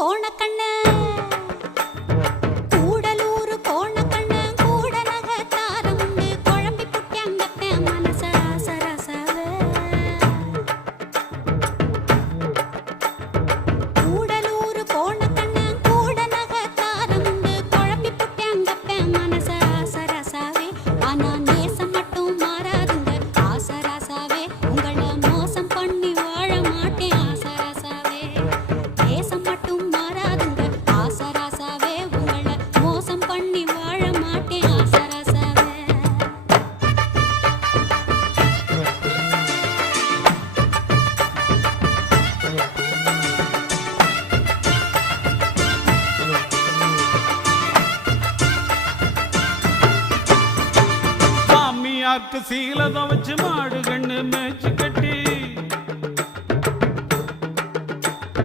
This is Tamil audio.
கோணக்கண்ணு கூடலூர் கோணக்கண்ணு கூட நகத்தாரமுண்டு குழம்பி புட்டியங்கப்ப மனச ராசராசாவே கூடலூர் கோணக்கண்ணு கூட நகத்தாரமுண்டு குழம்பி புட்டியங்கப்ப மனச ராசராசாவே ஆனா நேசம் மட்டும் மாறாதுங்க ஆசராசாவே உங்களை மோசம் பண்ணி வாழ மாட்டேன் ஆசராசாவே நேசம் மட்டும் மாறாதுங்க ஆசராசாவே உங்களை மோசம் பண்ணி வாழ மாட்டேன் ஆசராசாவே சாமியாக்கு சீலதை வச்சு மாடு கண்ணு மேய்ச்சி கட்டி